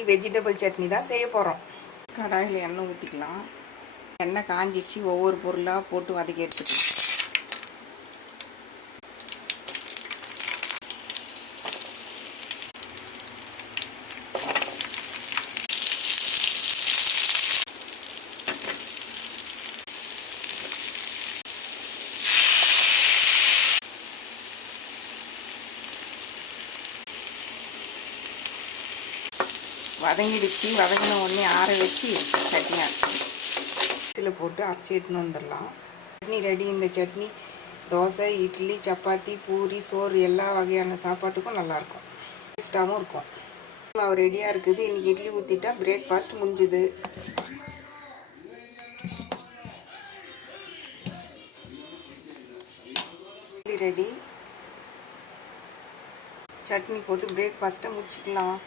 Vegetable chutney தான் செய்ய போகிறோம். கடாயில் எண்ணெய் ஊற்றிக்கலாம். எண்ணெய் காஞ்சிடுச்சு. ஒவ்வொரு பொருளாக போட்டு வதக்கி எடுத்துக்கலாம். வதங்கிடுச்சு. வதங்கின உடனே ஆற வச்சு சட்னி அரைச்சிக்கலாம். இதில் போட்டு அரைச்சி எடுத்துன்னு வந்துடலாம். சட்னி ரெடி. இந்த சட்னி தோசை, இட்லி, சப்பாத்தி, பூரி, சோறு எல்லா வகையான சாப்பாட்டுக்கும் நல்லாயிருக்கும். டேஸ்ட்டாகவும் இருக்கும். மாவு ரெடியாக இருக்குது. இன்றைக்கி இட்லி ஊற்றிட்டா பிரேக்ஃபாஸ்ட் முடிஞ்சுது. இட்லி ரெடி. சட்னி போட்டு பிரேக்ஃபாஸ்ட்டை முடிச்சுக்கலாம்.